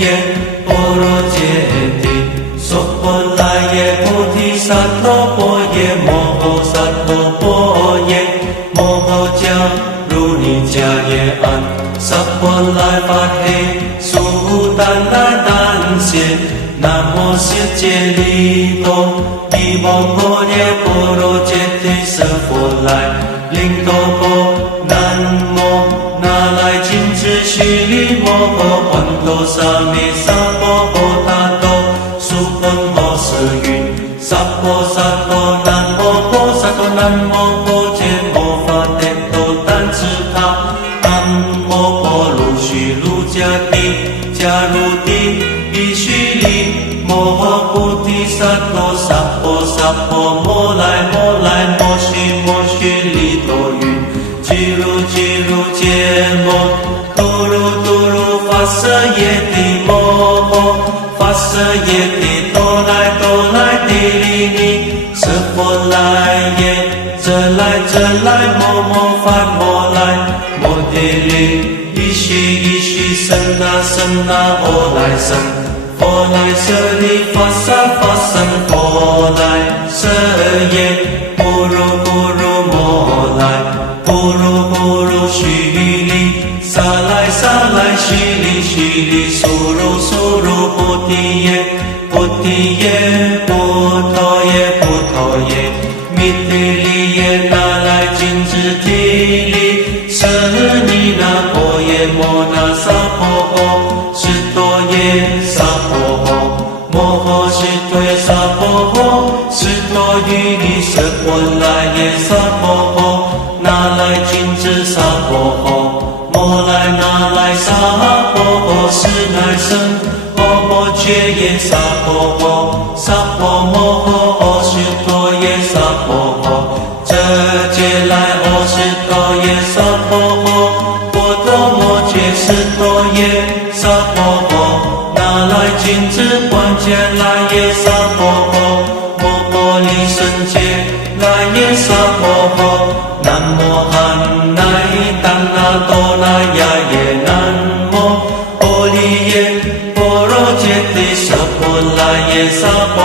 耶般若揭谛，娑婆来耶菩提萨埵婆耶摩诃萨埵婆耶摩诃迦如尼迦耶安萨婆来法嘿苏丹来丹谢南无悉揭利多依摩诃耶般若揭谛舍佛来灵多婆南无那来金智须利摩诃洹多沙弥萨婆诃他多苏婆摩舍云萨婆萨多南无婆萨多南无婆揭摩法帝多丹智他南无婆卢须卢迦帝迦如帝依须利摩诃菩提萨埵萨婆萨婆摩来摩来摩须利多云俱如揭摩度如发舍耶帝摩诃发舍耶帝多来帝利尼舍佛来耶遮来摩发摩来摩帝利依须僧那阿来僧佛来舍利发僧佛来舍耶不如摩来不如须利萨来须利苏如菩提耶菩陀耶弥提利耶那来金智提利舍尼那婆耶摩那萨婆诃释多耶萨婆诃摩诃释多耶萨婆诃释多于利舍婆来耶萨婆诃那来金智萨婆诃摩来那来萨婆诃是乃僧阿婆揭耶萨婆诃萨婆摩诃阿释多耶萨婆诃遮揭来阿释多耶萨婆诃波多摩揭释多耶萨婆诃那来金智观揭来耶萨婆诃摩婆利胜揭来耶萨婆诃南无汉乃怛那多那呀耶南无阿利耶般若揭谛舍婆来耶萨婆